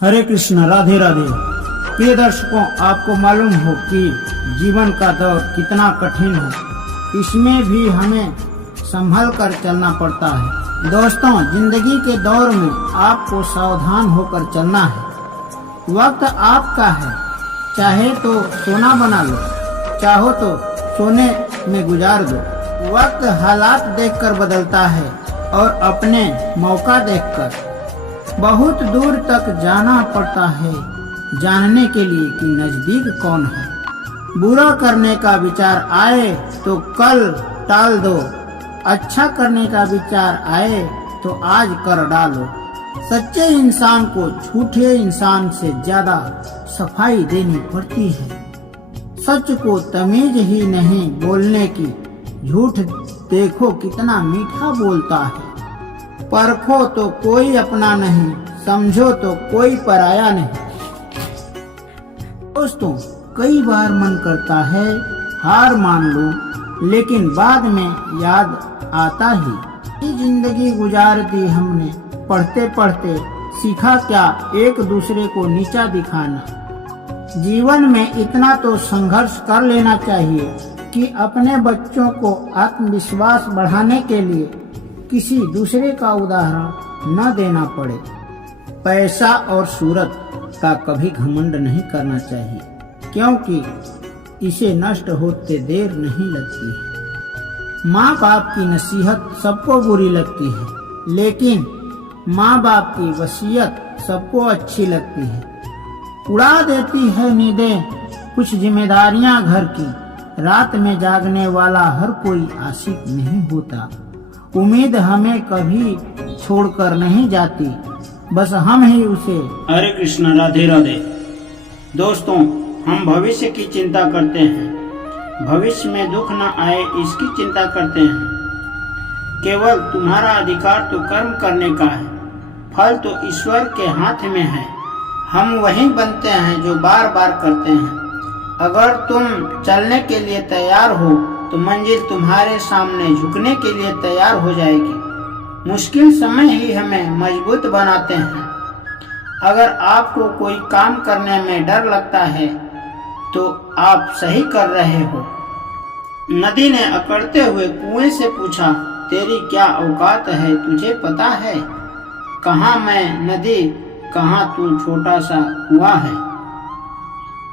हरे कृष्ण, राधे राधे। प्रिय दर्शकों, आपको मालूम हो कि जीवन का दौर कितना कठिन है, इसमें भी हमें संभल कर चलना पड़ता है। दोस्तों, जिंदगी के दौर में आपको सावधान होकर चलना है। वक्त आपका है, चाहे तो सोना बना लो, चाहो तो सोने में गुजार दो। वक्त हालात देखकर बदलता है और अपने मौका देखकर। बहुत दूर तक जाना पड़ता है जानने के लिए कि नजदीक कौन है। बुरा करने का विचार आए तो कल टाल दो, अच्छा करने का विचार आए तो आज कर डालो। सच्चे इंसान को झूठे इंसान से ज्यादा सफाई देनी पड़ती है। सच को तमीज ही नहीं बोलने की, झूठ देखो कितना मीठा बोलता है। परखो तो कोई अपना नहीं, समझो तो कोई पराया नहीं। दोस्तों, कई बार मन करता है हार मान लो, लेकिन बाद में याद आता ही जिंदगी गुजार दी हमने। पढ़ते पढ़ते सीखा क्या एक दूसरे को नीचा दिखाना। जीवन में इतना तो संघर्ष कर लेना चाहिए कि अपने बच्चों को आत्मविश्वास बढ़ाने के लिए किसी दूसरे का उदाहरण न देना पड़े। पैसा और सूरत का कभी घमंड नहीं करना चाहिए, क्योंकि इसे नष्ट होते देर नहीं लगती है। माँ बाप की नसीहत सबको बुरी लगती है, लेकिन माँ बाप की वसीयत सबको अच्छी लगती है। उड़ा देती है नींदें कुछ जिम्मेदारियां घर की। रात में जागने वाला हर कोई आशिक नहीं होता। उम्मीद हमें कभी छोड़कर नहीं जाती, बस हम ही उसे। हरे कृष्ण, राधे राधे। दोस्तों, हम भविष्य की चिंता करते हैं, भविष्य में दुख न आए इसकी चिंता करते हैं। केवल तुम्हारा अधिकार तो कर्म करने का है, फल तो ईश्वर के हाथ में है। हम वही बनते हैं जो बार बार करते हैं। अगर तुम चलने के लिए तैयार हो तो मंजिल तुम्हारे सामने झुकने के लिए तैयार हो जाएगी। मुश्किल समय ही हमें मजबूत बनाते हैं। अगर आपको कोई काम करने में डर लगता है तो आप सही कर रहे हो। नदी ने अकड़ते हुए कुएं से पूछा, तेरी क्या औकात है, तुझे पता है? कहाँ मैं नदी, कहाँ तू छोटा सा कुआं है।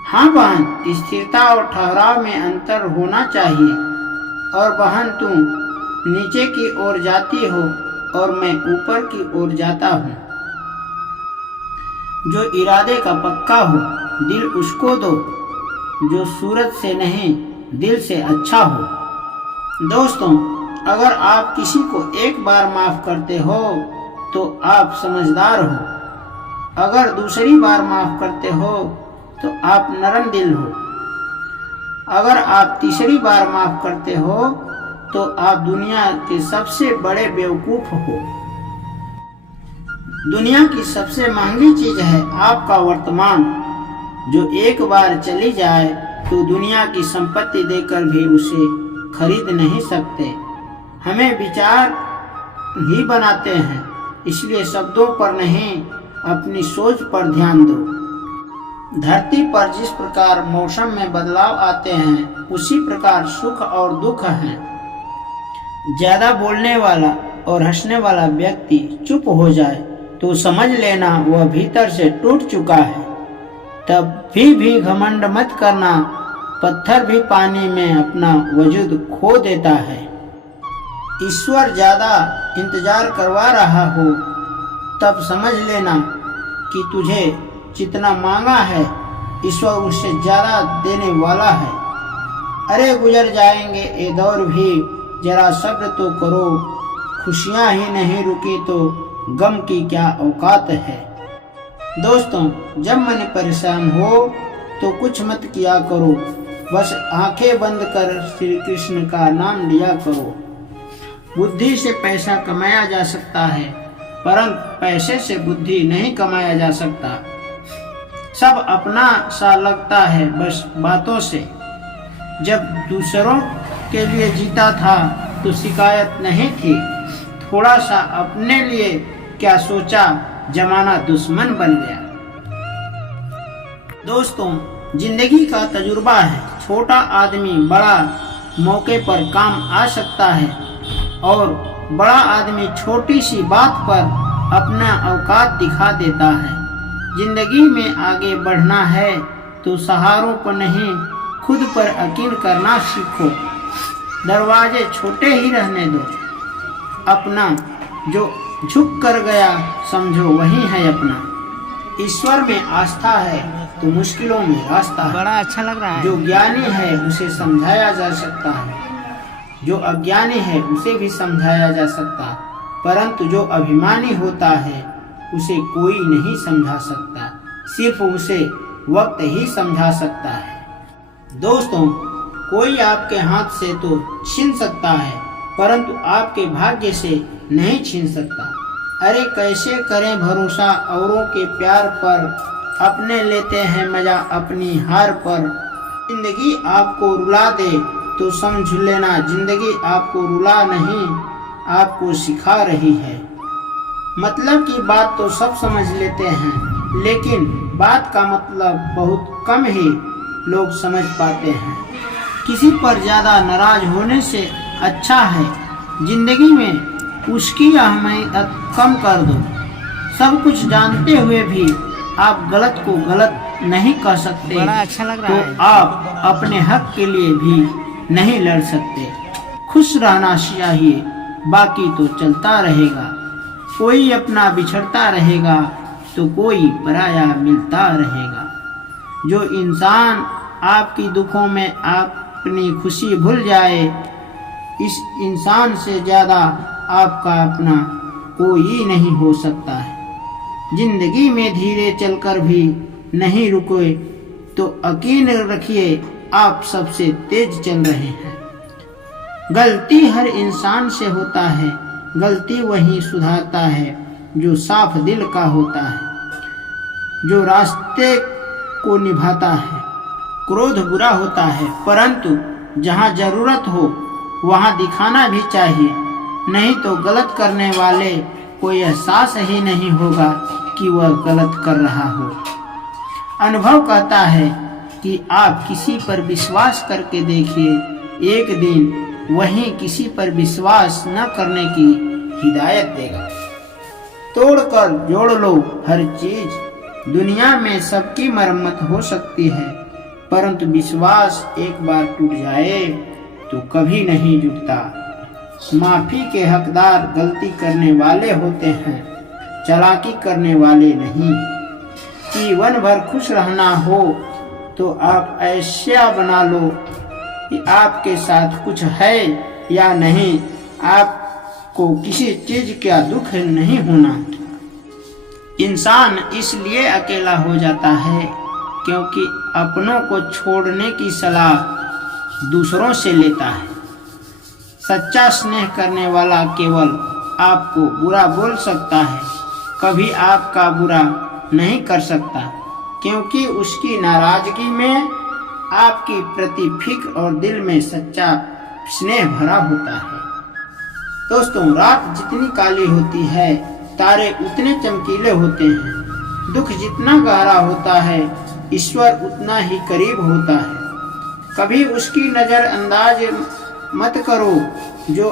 हाँ बहन, स्थिरता और ठहराव में अंतर होना चाहिए। और बहन, तुम नीचे की ओर जाती हो और मैं ऊपर की ओर जाता हूँ। जो इरादे का पक्का हो दिल उसको दो, जो सूरत से नहीं दिल से अच्छा हो। दोस्तों, अगर आप किसी को एक बार माफ करते हो तो आप समझदार हो। अगर दूसरी बार माफ करते हो तो आप नरम दिल हो। अगर आप तीसरी बार माफ करते हो तो आप दुनिया के सबसे बड़े बेवकूफ हो। दुनिया की सबसे महंगी चीज है आपका वर्तमान, जो एक बार चली जाए तो दुनिया की संपत्ति देकर भी उसे खरीद नहीं सकते। हमें विचार ही बनाते हैं, इसलिए शब्दों पर नहीं अपनी सोच पर ध्यान दो। धरती पर जिस प्रकार मौसम में बदलाव आते हैं, उसी प्रकार सुख और दुख हैं। ज्यादा बोलने वाला और हंसने वाला व्यक्ति चुप हो जाए तो समझ लेना वह भीतर से टूट चुका है। तब भी घमंड मत करना, पत्थर भी पानी में अपना वजूद खो देता है। ईश्वर ज्यादा इंतजार करवा रहा हो तब समझ लेना कि तुझे जितना मांगा है ईश्वर उससे ज्यादा देने वाला है। अरे गुजर जाएंगे ये दौर भी, जरा सब्र तो करो। खुशियां ही नहीं रुकी तो गम की क्या औकात है। दोस्तों, जब मन परेशान हो तो कुछ मत किया करो, बस आंखें बंद कर श्री कृष्ण का नाम लिया करो। बुद्धि से पैसा कमाया जा सकता है, परंतु पैसे से बुद्धि नहीं कमाया जा सकता। सब अपना सा लगता है बस बातों से। जब दूसरों के लिए जीता था तो शिकायत नहीं थी। थोड़ा सा अपने लिए क्या सोचा, जमाना दुश्मन बन गया। दोस्तों, जिंदगी का तजुर्बा है। छोटा आदमी बड़ा मौके पर काम आ सकता है और बड़ा आदमी छोटी सी बात पर अपना औकात दिखा देता है। जिंदगी में आगे बढ़ना है तो सहारों पर नहीं, खुद पर यकीन करना सीखो। दरवाजे छोटे ही रहने दो। अपना जो झुक कर गया समझो वही है अपना। ईश्वर में आस्था है तो मुश्किलों में रास्ता है। बड़ा अच्छा लग रहा है। जो ज्ञानी है उसे समझाया जा सकता है, जो अज्ञानी है उसे भी समझाया जा सकता है, परंतु जो अभिमानी होता है उसे कोई नहीं समझा सकता, सिर्फ उसे वक्त ही समझा सकता है। दोस्तों, कोई आपके हाथ से तो छीन सकता है परंतु आपके भाग्य से नहीं छीन सकता। अरे कैसे करें भरोसा औरों के प्यार पर, अपने लेते हैं मजा अपनी हार पर। जिंदगी आपको रुला दे तो समझ लेना जिंदगी आपको रुला नहीं, आपको सिखा रही है। मतलब की बात तो सब समझ लेते हैं, लेकिन बात का मतलब बहुत कम ही लोग समझ पाते हैं। किसी पर ज्यादा नाराज होने से अच्छा है जिंदगी में उसकी अहमियत कम कर दो। सब कुछ जानते हुए भी आप गलत को गलत नहीं कह सकते, बड़ा अच्छा लग रहा है। तो आप अपने हक के लिए भी नहीं लड़ सकते। खुश रहना चाहिए, बाकी तो चलता रहेगा। कोई अपना बिछड़ता रहेगा तो कोई पराया मिलता रहेगा। जो इंसान आपकी दुखों में अपनी खुशी भूल जाए, इस इंसान से ज्यादा आपका अपना कोई नहीं हो सकता है। जिंदगी में धीरे चलकर भी नहीं रुके तो यकीन रखिए आप सबसे तेज चल रहे हैं। गलती हर इंसान से होता है, गलती वही सुधारता है जो साफ दिल का होता है, जो रास्ते को निभाता है। क्रोध बुरा होता है परंतु जहाँ जरूरत हो वहाँ दिखाना भी चाहिए, नहीं तो गलत करने वाले को एहसास ही नहीं होगा कि वह गलत कर रहा हो। अनुभव कहता है कि आप किसी पर विश्वास करके देखिए, एक दिन वही किसी पर विश्वास न करने की हिदायत देगा। तोड़कर जोड़ लो हर चीज। दुनिया में सबकी मरम्मत हो सकती है परंतु विश्वास एक बार टूट जाए तो कभी नहीं जुटता। माफी के हकदार गलती करने वाले होते हैं, चालाकी करने वाले नहीं। जीवन भर खुश रहना हो तो आप ऐसा बना लो कि आपके साथ कुछ है या नहीं, आपको किसी चीज का दुख नहीं होना। इंसान इसलिए अकेला हो जाता है क्योंकि अपनों को छोड़ने की सलाह दूसरों से लेता है। सच्चा स्नेह करने वाला केवल आपको बुरा बोल सकता है, कभी आपका बुरा नहीं कर सकता, क्योंकि उसकी नाराजगी में आपकी प्रति फिक्र और दिल में सच्चा स्नेह भरा होता है। दोस्तों, रात जितनी काली होती है तारे उतने चमकीले होते हैं। दुख जितना गहरा होता है ईश्वर उतना ही करीब होता है। कभी उसकी नजरअंदाज मत करो जो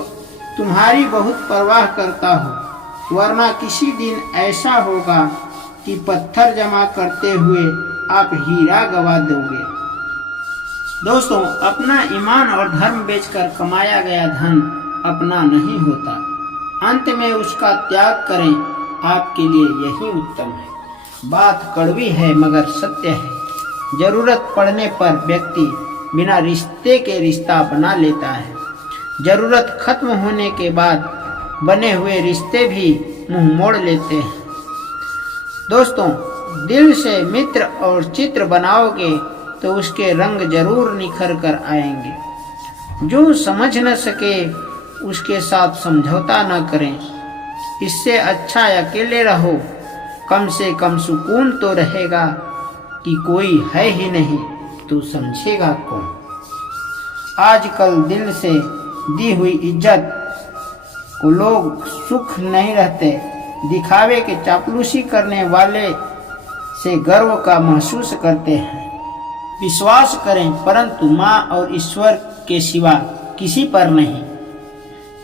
तुम्हारी बहुत परवाह करता हो, वरना किसी दिन ऐसा होगा कि पत्थर जमा करते हुए आप हीरा गवा दोगे। दोस्तों, अपना ईमान और धर्म बेचकर कमाया गया धन अपना नहीं होता, अंत में उसका त्याग करें, आपके लिए यही उत्तम है। बात कड़वी है मगर सत्य है। जरूरत पड़ने पर व्यक्ति बिना रिश्ते के रिश्ता बना लेता है। जरूरत खत्म होने के बाद बने हुए रिश्ते भी मुंह मोड़ लेते हैं। दोस्तों, दिल से मित्र और चित्र बनाओगे तो उसके रंग जरूर निखर कर आएंगे। जो समझ न सके उसके साथ समझौता न करें। इससे अच्छा अकेले रहो, कम से कम सुकून तो रहेगा कि कोई है ही नहीं तो समझेगा कौन। आजकल दिल से दी हुई इज्जत को लोग सुख नहीं रहते, दिखावे के चापलूसी करने वाले से गर्व का महसूस करते हैं। विश्वास करें, परंतु माँ और ईश्वर के सिवा किसी पर नहीं।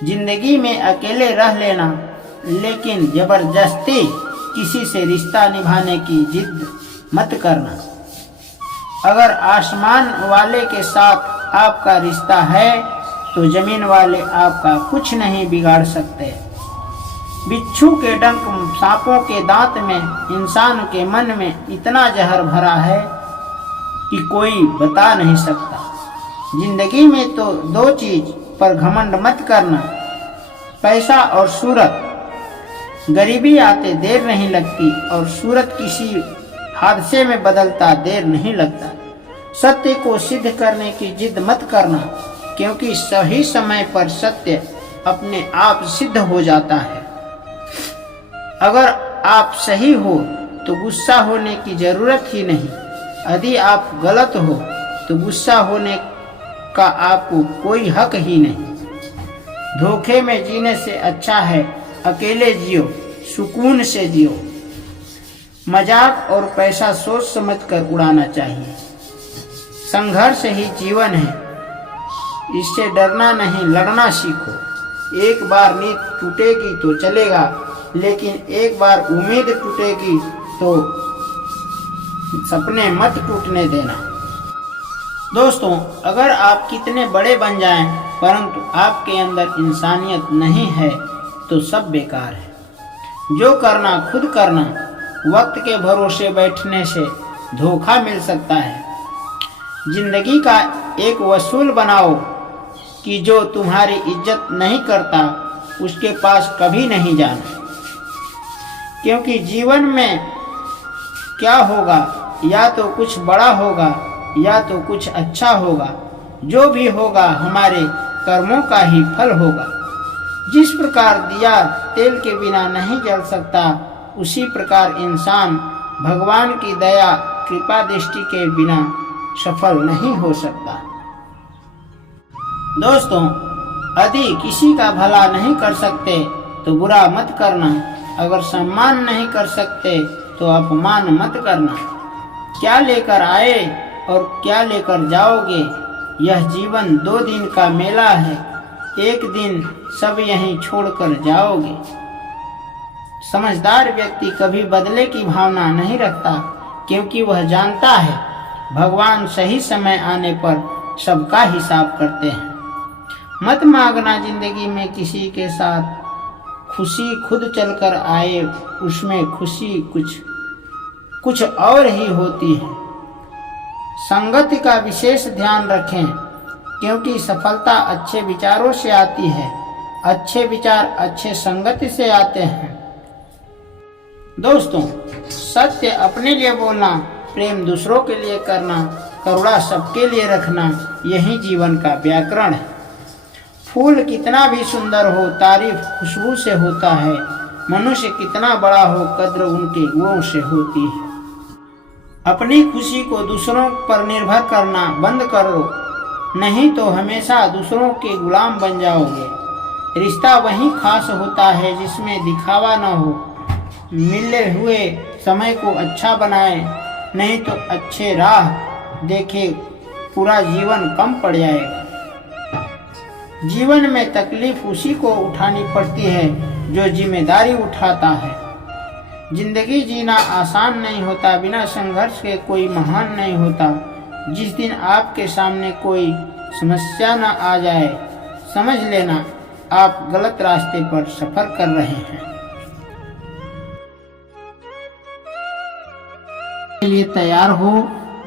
जिंदगी में अकेले रह लेना, लेकिन जबरदस्ती किसी से रिश्ता निभाने की जिद मत करना। अगर आसमान वाले के साथ आपका रिश्ता है तो जमीन वाले आपका कुछ नहीं बिगाड़ सकते। बिच्छू के डंक, सांपों के दांत में, इंसान के मन में इतना जहर भरा है कि कोई बता नहीं सकता। जिंदगी में तो दो चीज पर घमंड मत करना, पैसा और सूरत। गरीबी आते देर नहीं लगती और सूरत किसी हादसे में बदलता देर नहीं लगता। सत्य को सिद्ध करने की जिद मत करना, क्योंकि सही समय पर सत्य अपने आप सिद्ध हो जाता है। अगर आप सही हो तो गुस्सा होने की जरूरत ही नहीं। यदि आप गलत हो तो गुस्सा होने का आपको कोई हक ही नहीं। धोखे में जीने से अच्छा है अकेले जियो, सुकून से जियो। मजाक और पैसा सोच समझकर उड़ाना चाहिए। संघर्ष ही जीवन है, इससे डरना नहीं, लड़ना सीखो। एक बार नींद टूटेगी तो चलेगा, लेकिन एक बार उम्मीद टूटेगी तो सपने मत टूटने देना। दोस्तों, अगर आप कितने बड़े बन जाएं, परंतु आपके अंदर इंसानियत नहीं है तो सब बेकार है। जो करना खुद करना। वक्त के भरोसे बैठने से धोखा मिल सकता है। जिंदगी का एक वसूल बनाओ कि जो तुम्हारी इज्जत नहीं करता उसके पास कभी नहीं जाना, क्योंकि जीवन में क्या होगा, या तो कुछ बड़ा होगा या तो कुछ अच्छा होगा। जो भी होगा हमारे कर्मों का ही फल होगा। जिस प्रकार दिया तेल के बिना नहीं जल सकता, उसी प्रकार इंसान भगवान की दया कृपा दृष्टि के बिना सफल नहीं हो सकता। दोस्तों, यदि किसी का भला नहीं कर सकते तो बुरा मत करना। अगर सम्मान नहीं कर सकते तो अपमान मत करना। क्या लेकर आए और क्या लेकर जाओगे, यह जीवन 2 दिन का मेला है। एक दिन सब यहीं छोड़कर जाओगे। समझदार व्यक्ति कभी बदले की भावना नहीं रखता, क्योंकि वह जानता है भगवान सही समय आने पर सबका हिसाब करते हैं। मत मांगना जिंदगी में किसी के साथ खुशी, खुद चलकर आए उसमें खुशी कुछ और ही होती है। संगति का विशेष ध्यान रखें, क्योंकि सफलता अच्छे विचारों से आती है। अच्छे विचार अच्छे संगति से आते हैं। दोस्तों, सत्य अपने लिए बोलना, प्रेम दूसरों के लिए करना, करुणा सबके लिए रखना, यही जीवन का व्याकरण है। फूल कितना भी सुंदर हो, तारीफ खुशबू से होता है। मनुष्य कितना बड़ा हो, कद्र उनके गुणों से होती है। अपनी खुशी को दूसरों पर निर्भर करना बंद करो, नहीं तो हमेशा दूसरों के गुलाम बन जाओगे। रिश्ता वही खास होता है जिसमें दिखावा न हो। मिले हुए समय को अच्छा बनाए, नहीं तो अच्छे राह देखे पूरा जीवन कम पड़ जाएगा। जीवन में तकलीफ उसी को उठानी पड़ती है जो जिम्मेदारी उठाता है। जिंदगी जीना आसान नहीं होता, बिना संघर्ष के कोई महान नहीं होता। जिस दिन आपके सामने कोई समस्या न आ जाए, समझ लेना आप गलत रास्ते पर सफर कर रहे हैं। के लिए तैयार हो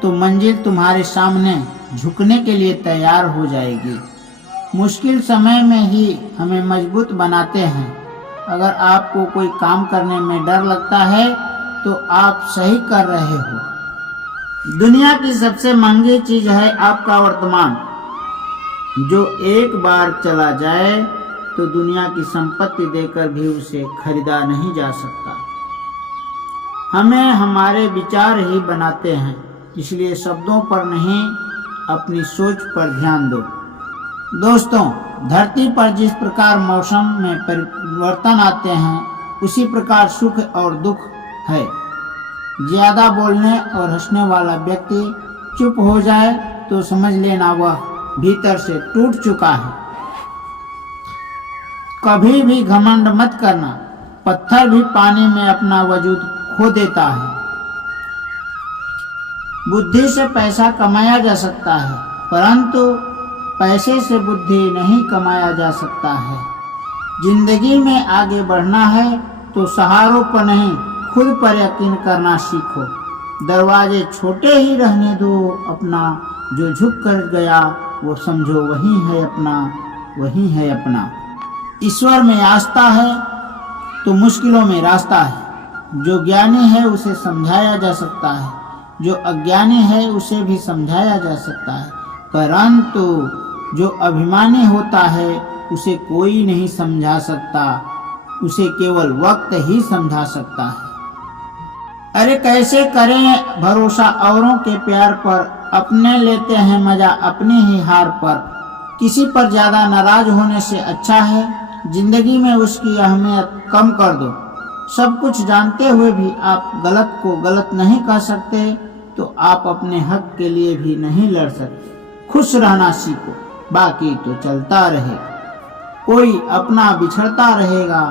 तो मंजिल तुम्हारे सामने झुकने के लिए तैयार हो जाएगी। मुश्किल समय में ही हमें मजबूत बनाते हैं। अगर आपको कोई काम करने में डर लगता है तो आप सही कर रहे हो। दुनिया की सबसे महंगी चीज है आपका वर्तमान, जो एक बार चला जाए तो दुनिया की संपत्ति देकर भी उसे खरीदा नहीं जा सकता। हमें हमारे विचार ही बनाते हैं, इसलिए शब्दों पर नहीं अपनी सोच पर ध्यान दो। दोस्तों, धरती पर जिस प्रकार मौसम में परिवर्तन आते हैं, उसी प्रकार सुख और दुख है। ज्यादा बोलने और हंसने वाला व्यक्ति चुप हो जाए तो समझ लेना वह भीतर से टूट चुका है। कभी भी घमंड मत करना, पत्थर भी पानी में अपना वजूद खो देता है। बुद्धि से पैसा कमाया जा सकता है, परंतु पैसे से बुद्धि नहीं कमाया जा सकता है। जिंदगी में आगे बढ़ना है तो सहारों पर नहीं, खुद पर यकीन करना सीखो। दरवाजे छोटे ही रहने दो अपना, जो झुक कर गया वो समझो वही है अपना, वही है अपना। ईश्वर में आस्था है तो मुश्किलों में रास्ता है। जो ज्ञानी है उसे समझाया जा सकता है, जो अज्ञानी है उसे भी समझाया जा सकता है, परंतु जो अभिमानी होता है उसे कोई नहीं समझा सकता, उसे केवल वक्त ही समझा सकता है। अरे कैसे करें भरोसा औरों के प्यार पर, अपने लेते हैं मजा अपनी ही हार पर। किसी पर ज्यादा नाराज होने से अच्छा है जिंदगी में उसकी अहमियत कम कर दो। सब कुछ जानते हुए भी आप गलत को गलत नहीं कह सकते तो आप अपने हक के लिए भी नहीं लड़ सकते। खुश रहना सीखो, बाकी तो चलता रहेगा। कोई अपना बिछड़ता रहेगा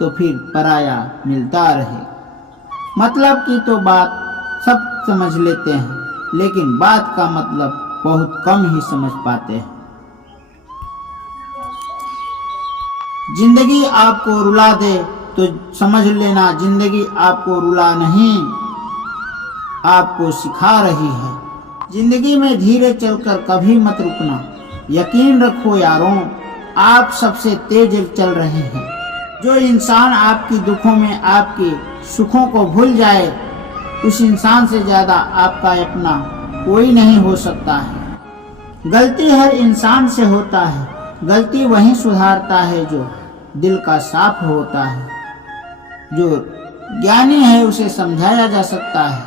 तो फिर पराया मिलता रहेगा। मतलब की तो बात सब समझ लेते हैं, लेकिन बात का मतलब बहुत कम ही समझ पाते हैं। जिंदगी आपको रुला दे तो समझ लेना जिंदगी आपको रुला नहीं, आपको सिखा रही है। जिंदगी में धीरे चलकर कभी मत रुकना। यकीन रखो यारों, आप सबसे तेज चल रहे हैं। जो इंसान आपकी दुखों में आपके सुखों को भूल जाए, उस इंसान से ज्यादा आपका अपना कोई नहीं हो सकता है। गलती हर इंसान से होता है, गलती वही सुधारता है जो दिल का साफ होता है। जो ज्ञानी है उसे समझाया जा सकता है,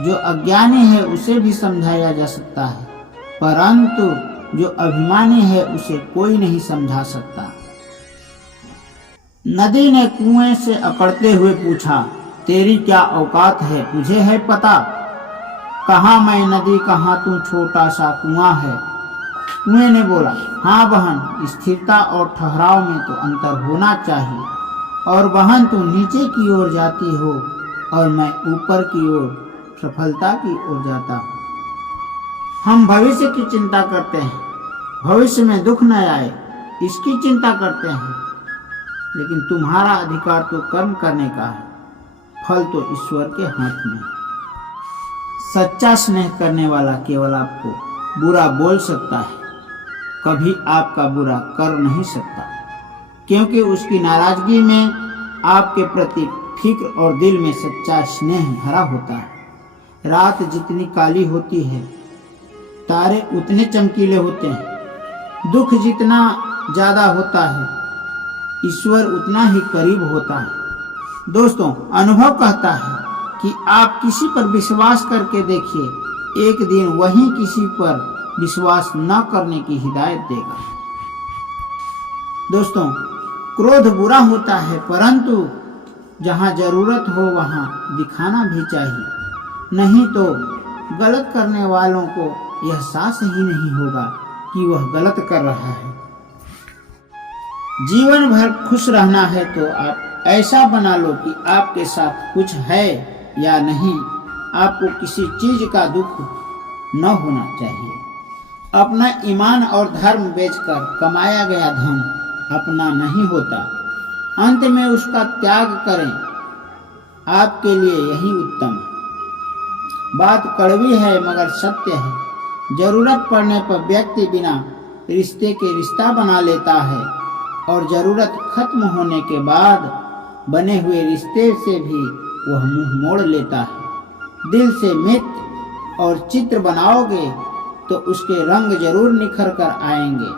जो अज्ञानी है उसे भी समझाया जा सकता है, परंतु जो अभिमानी है उसे कोई नहीं समझा सकता। नदी ने कुएं से अकड़ते हुए पूछा, तेरी क्या औकात है, तुझे है पता? कहाँ मैं नदी, कहाँ तू छोटा सा कुआं है। कुएं ने बोला, हाँ बहन, स्थिरता और ठहराव में तो अंतर होना चाहिए। और बहन तू नीचे की ओर जाती हो और मैं ऊपर की ओर सफलता की ओर जाता हूँ। हम भविष्य की चिंता करते हैं, भविष्य में दुख न आए इसकी चिंता करते हैं, लेकिन तुम्हारा अधिकार तो कर्म करने का है, फल तो ईश्वर के हाथ में। सच्चा स्नेह करने वाला केवल आपको बुरा बोल सकता है, कभी आपका बुरा कर नहीं सकता, क्योंकि उसकी नाराजगी में आपके प्रति फिक्र और दिल में सच्चा स्नेह भरा होता है। रात जितनी काली होती है, तारे उतने चमकीले होते हैं। दुख जितना ज्यादा होता है, ईश्वर उतना ही करीब होता है। दोस्तों, अनुभव कहता है कि आप किसी पर विश्वास करके देखिए, एक दिन वही किसी पर विश्वास न करने की हिदायत देगा। दोस्तों, क्रोध बुरा होता है, परंतु जहाँ जरूरत हो वहाँ दिखाना भी चाहिए, नहीं तो गलत करने वालों को एहसास ही नहीं होगा कि वह गलत कर रहा है। जीवन भर खुश रहना है तो आप ऐसा बना लो कि आपके साथ कुछ है या नहीं, आपको किसी चीज का दुख न होना चाहिए। अपना ईमान और धर्म बेचकर कमाया गया धन अपना नहीं होता, अंत में उसका त्याग करें, आपके लिए यही उत्तम है। बात कड़वी है मगर सत्य है। जरूरत पड़ने पर व्यक्ति बिना रिश्ते के रिश्ता बना लेता है और जरूरत खत्म होने के बाद बने हुए रिश्ते से भी वह मुंह मोड़ लेता है। दिल से मित्र और चित्र बनाओगे तो उसके रंग जरूर निखर कर आएंगे।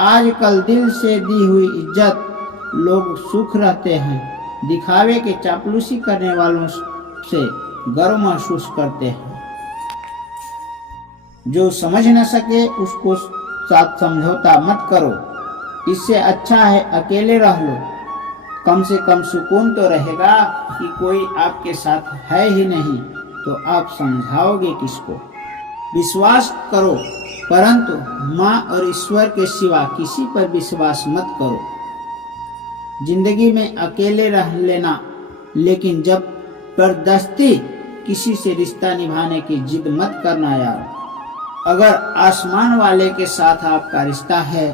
आजकल दिल से दी हुई इज्जत लोग सुख रहते हैं, दिखावे के चापलूसी करने वालों से गर्व महसूस करते हैं। जो समझ न सके उसको साथ समझौता मत करो, इससे अच्छा है अकेले रह लो। कम से कम सुकून तो रहेगा कि कोई आपके साथ है ही नहीं, तो आप समझाओगे किसको? विश्वास करो, परंतु माँ और ईश्वर के सिवा किसी पर विश्वास मत करो। जिंदगी में अकेले रह लेना, लेकिन जबरदस्ती किसी से रिश्ता निभाने की जिद मत करना यार। अगर आसमान वाले के साथ आपका रिश्ता है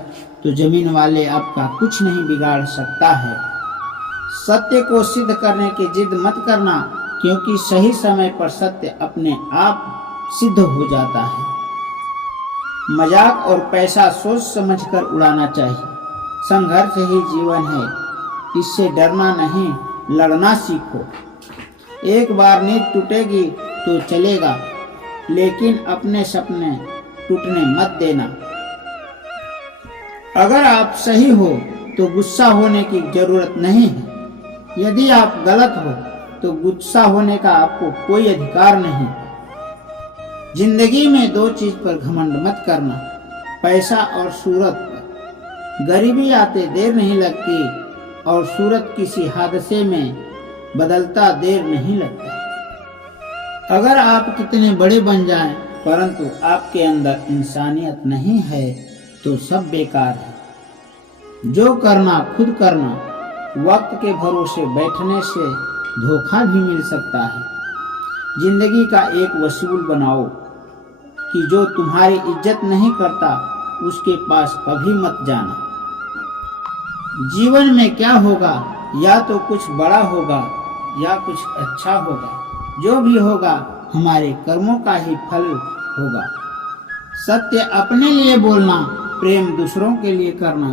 तो जमीन वाले आपका कुछ नहीं बिगाड़ सकता है। सत्य को सिद्ध करने की जिद मत करना, क्योंकि सही समय पर सत्य अपने आप सिद्ध हो जाता है। मजाक और पैसा सोच समझकर उड़ाना चाहिए। संघर्ष ही जीवन है, इससे डरना नहीं, लड़ना सीखो। एक बार नींद टूटेगी तो चलेगा, लेकिन अपने सपने टूटने मत देना। अगर आप सही हो तो गुस्सा होने की जरूरत नहीं है। यदि आप गलत हो तो गुस्सा होने का आपको कोई अधिकार नहीं। जिंदगी में दो चीज पर घमंड मत करना, पैसा और सूरत पर। गरीबी आते देर नहीं लगती और सूरत किसी हादसे में बदलता देर नहीं लगता। अगर आप कितने बड़े बन जाएं, परंतु आपके अंदर इंसानियत नहीं है तो सब बेकार है। जो करना खुद करना। वक्त के भरोसे बैठने से धोखा भी मिल सकता है। जिंदगी का एक वसूल बनाओ कि जो तुम्हारी इज्जत नहीं करता उसके पास कभी मत जाना। जीवन में क्या होगा, या तो कुछ बड़ा होगा या कुछ अच्छा होगा। जो भी होगा हमारे कर्मों का ही फल होगा। सत्य अपने लिए बोलना, प्रेम दूसरों के लिए करना,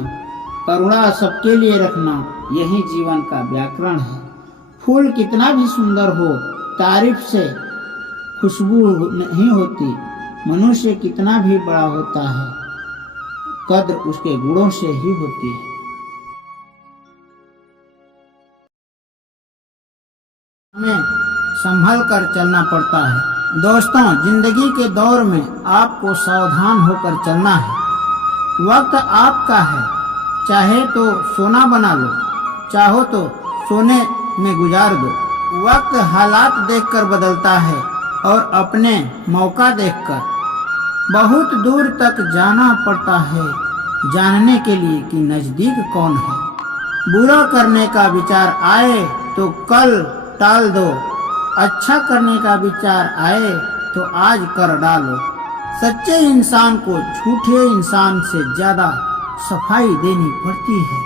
करुणा सबके लिए रखना, यही जीवन का व्याकरण है। फूल कितना भी सुंदर हो, तारीफ से खुशबू नहीं होती। मनुष्य कितना भी बड़ा होता है, कद्र उसके गुणों से ही होती है। हमें संभल कर चलना पड़ता है। दोस्तों, जिंदगी के दौर में आपको सावधान होकर चलना है। वक्त आपका है, चाहे तो सोना बना लो, चाहो तो सोने में गुजार दो। वक्त हालात देखकर बदलता है और अपने मौका देखकर। बहुत दूर तक जाना पड़ता है जानने के लिए कि नजदीक कौन है। बुरा करने का विचार आए तो कल टाल दो, अच्छा करने का विचार आए तो आज कर डालो। सच्चे इंसान को झूठे इंसान से ज्यादा सफाई देनी पड़ती है।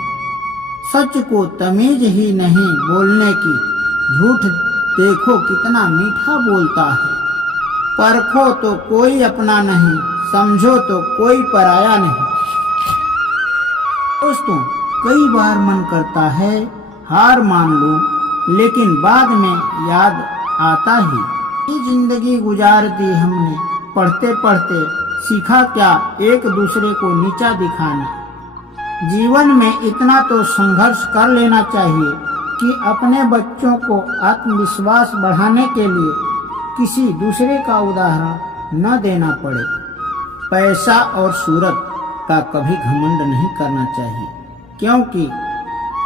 सच को तमीज ही नहीं बोलने की, झूठ देखो कितना मीठा बोलता है। परखो तो कोई अपना नहीं, समझो तो कोई पराया नहीं। दोस्तों, कई बार मन करता है हार मान लूं, लेकिन बाद में याद आता ही ये जिंदगी गुजार दी हमने। पढ़ते पढ़ते सीखा क्या एक दूसरे को नीचा दिखाना। जीवन में इतना तो संघर्ष कर लेना चाहिए कि अपने बच्चों को आत्मविश्वास बढ़ाने के लिए किसी दूसरे का उदाहरण न देना पड़े। पैसा और सूरत का कभी घमंड नहीं करना चाहिए, क्योंकि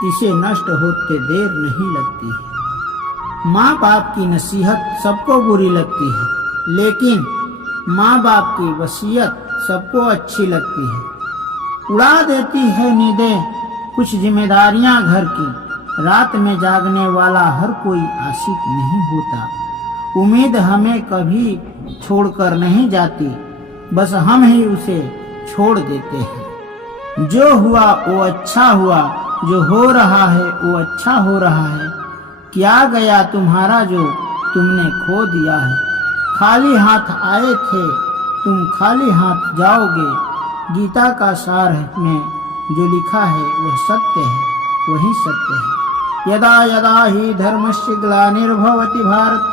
इसे नष्ट होते देर नहीं लगती है। माँ बाप की नसीहत सबको बुरी लगती है, लेकिन माँ बाप की वसीयत सबको अच्छी लगती है। उड़ा देती है नींदें कुछ जिम्मेदारियां घर की। रात में जागने वाला हर कोई आशिक नहीं होता। उम्मीद हमें कभी छोड़कर नहीं जाती, बस हम ही उसे छोड़ देते हैं। जो हुआ वो अच्छा हुआ, जो हो रहा है वो अच्छा हो रहा है। क्या गया तुम्हारा जो तुमने खो दिया है। खाली हाथ आए थे तुम खाली हाथ जाओगे। गीता का सार में जो लिखा है वह सत्य है, वही सत्य है। यदा यदा ही धर्मस्य ग्लानिर्भवति भारत,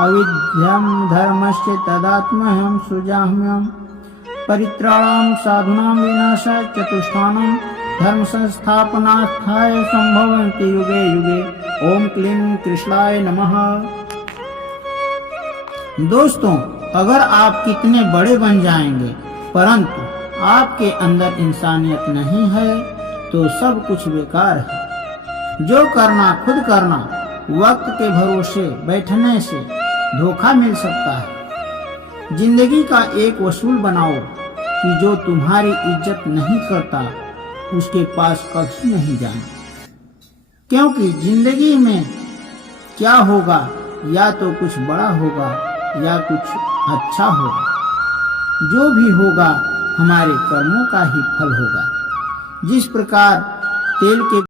अविद्यम धर्मस्य तदात्म्यहं सृजाम्यहम्। परित्राणां साधूनां विनाशाय चतुष्टानं धर्म संस्थापनार्थाय संभवन्ति युगे युगे। ओम क्लीं कृष्णाय नमः। दोस्तों, अगर आप कितने बड़े बन जाएंगे, परंतु आपके अंदर इंसानियत नहीं है तो सब कुछ बेकार है। जो करना खुद करना, वक्त के भरोसे बैठने से धोखा मिल सकता है। जिंदगी का एक वसूल बनाओ कि जो तुम्हारी इज्जत नहीं करता उसके पास कभी नहीं जाना, क्योंकि जिंदगी में क्या होगा, या तो कुछ बड़ा होगा या कुछ अच्छा होगा। जो भी होगा हमारे कर्मों का ही फल होगा। जिस प्रकार तेल के